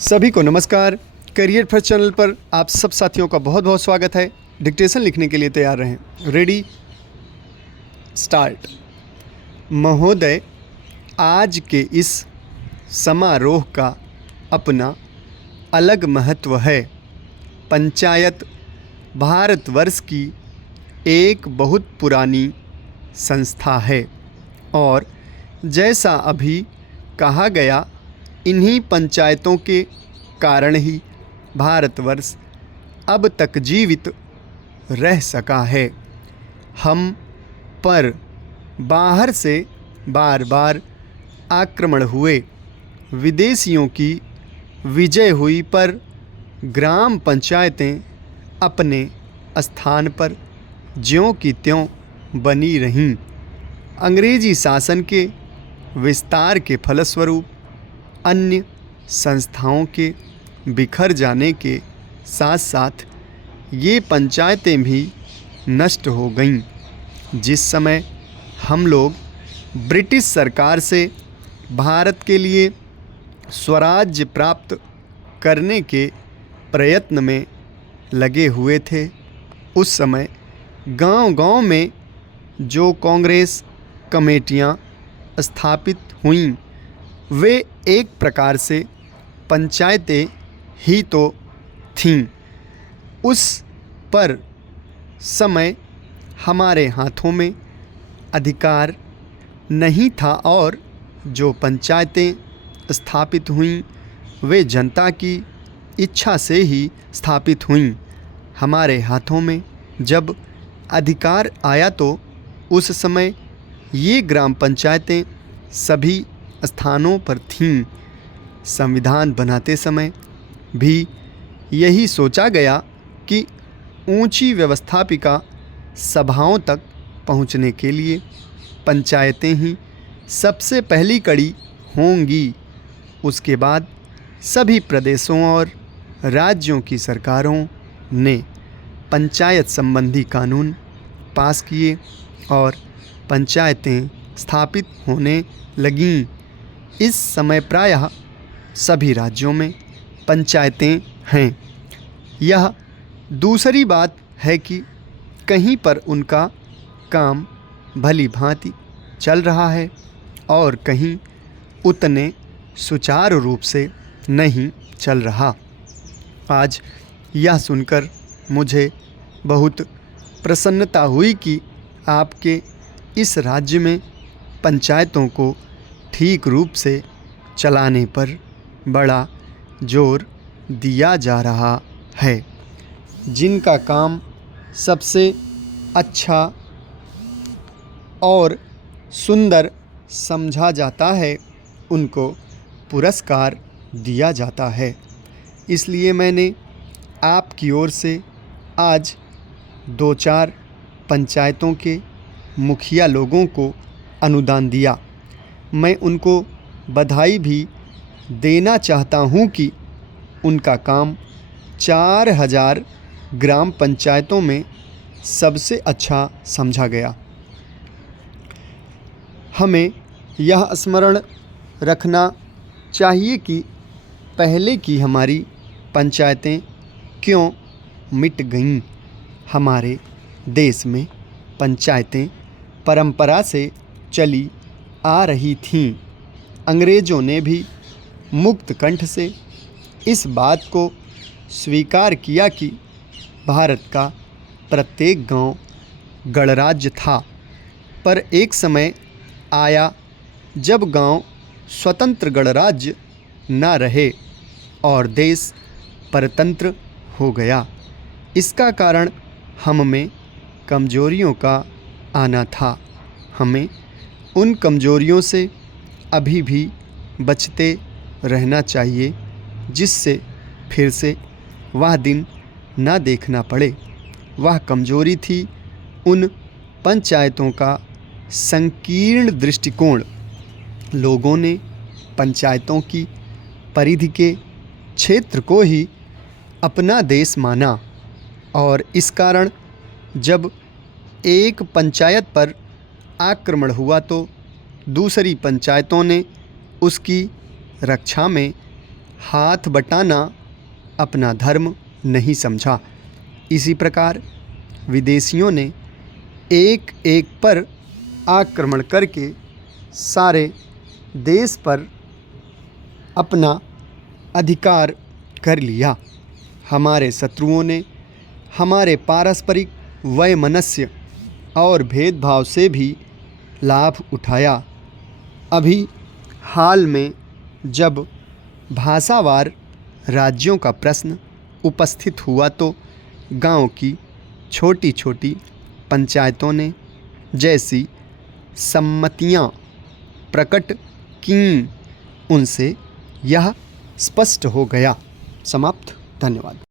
सभी को नमस्कार। करियर फर्स्ट चैनल पर आप सब साथियों का बहुत बहुत स्वागत है। डिक्टेशन लिखने के लिए तैयार रहें। Ready, start. महोदय, आज के इस समारोह का अपना अलग महत्व है। पंचायत भारतवर्ष की एक बहुत पुरानी संस्था है और जैसा अभी कहा गया, इन्हीं पंचायतों के कारण ही भारतवर्ष अब तक जीवित रह सका है। हम पर बाहर से बार बार आक्रमण हुए, विदेशियों की विजय हुई, पर ग्राम पंचायतें अपने स्थान पर ज्यों की त्यों बनी रहीं। अंग्रेजी शासन के विस्तार के फलस्वरूप अन्य संस्थाओं के बिखर जाने के साथ साथ ये पंचायतें भी नष्ट हो गईं। जिस समय हम लोग ब्रिटिश सरकार से भारत के लिए स्वराज्य प्राप्त करने के प्रयत्न में लगे हुए थे, उस समय गांव-गांव में जो कांग्रेस कमेटियां स्थापित हुईं, वे एक प्रकार से पंचायतें ही तो थीं। उस पर समय हमारे हाथों में अधिकार नहीं था और जो पंचायतें स्थापित हुईं वे जनता की इच्छा से ही स्थापित हुईं। हमारे हाथों में जब अधिकार आया तो उस समय ये ग्राम पंचायतें सभी स्थानों पर थीं। संविधान बनाते समय भी यही सोचा गया कि ऊंची व्यवस्थापिका सभाओं तक पहुंचने के लिए पंचायतें ही सबसे पहली कड़ी होंगी। उसके बाद सभी प्रदेशों और राज्यों की सरकारों ने पंचायत संबंधी कानून पास किए और पंचायतें स्थापित होने लगीं। इस समय प्रायः सभी राज्यों में पंचायतें हैं। यह दूसरी बात है कि कहीं पर उनका काम भली भांति चल रहा है और कहीं उतने सुचारू रूप से नहीं चल रहा। आज यह सुनकर मुझे बहुत प्रसन्नता हुई कि आपके इस राज्य में पंचायतों को ठीक रूप से चलाने पर बड़ा जोर दिया जा रहा है। जिनका काम सबसे अच्छा और सुंदर समझा जाता है, उनको पुरस्कार दिया जाता है। इसलिए मैंने आपकी ओर से आज 2-4 पंचायतों के मुखिया लोगों को अनुदान दिया। मैं उनको बधाई भी देना चाहता हूं कि उनका काम 4000 ग्राम पंचायतों में सबसे अच्छा समझा गया। हमें यह स्मरण रखना चाहिए कि पहले की हमारी पंचायतें क्यों मिट गईं। हमारे देश में पंचायतें परंपरा से चली आ रही थीं। अंग्रेज़ों ने भी मुक्त कंठ से इस बात को स्वीकार किया कि भारत का प्रत्येक गांव गणराज्य था। पर एक समय आया जब गांव स्वतंत्र गणराज्य न रहे और देश परतंत्र हो गया। इसका कारण हम में कमजोरियों का आना था। हमें उन कमजोरियों से अभी भी बचते रहना चाहिए, जिससे फिर से वह दिन ना देखना पड़े। वह कमजोरी थी उन पंचायतों का संकीर्ण दृष्टिकोण। लोगों ने पंचायतों की परिधि के क्षेत्र को ही अपना देश माना और इस कारण जब एक पंचायत पर आक्रमण हुआ तो दूसरी पंचायतों ने उसकी रक्षा में हाथ बटाना अपना धर्म नहीं समझा। इसी प्रकार विदेशियों ने एक एक पर आक्रमण करके सारे देश पर अपना अधिकार कर लिया। हमारे शत्रुओं ने हमारे पारस्परिक वैमनस्य और भेदभाव से भी लाभ उठाया। अभी हाल में जब भाषावार राज्यों का प्रश्न उपस्थित हुआ तो गांव की छोटी छोटी पंचायतों ने जैसी सम्मतियां प्रकट कीं, उनसे यह स्पष्ट हो गया। समाप्त। धन्यवाद।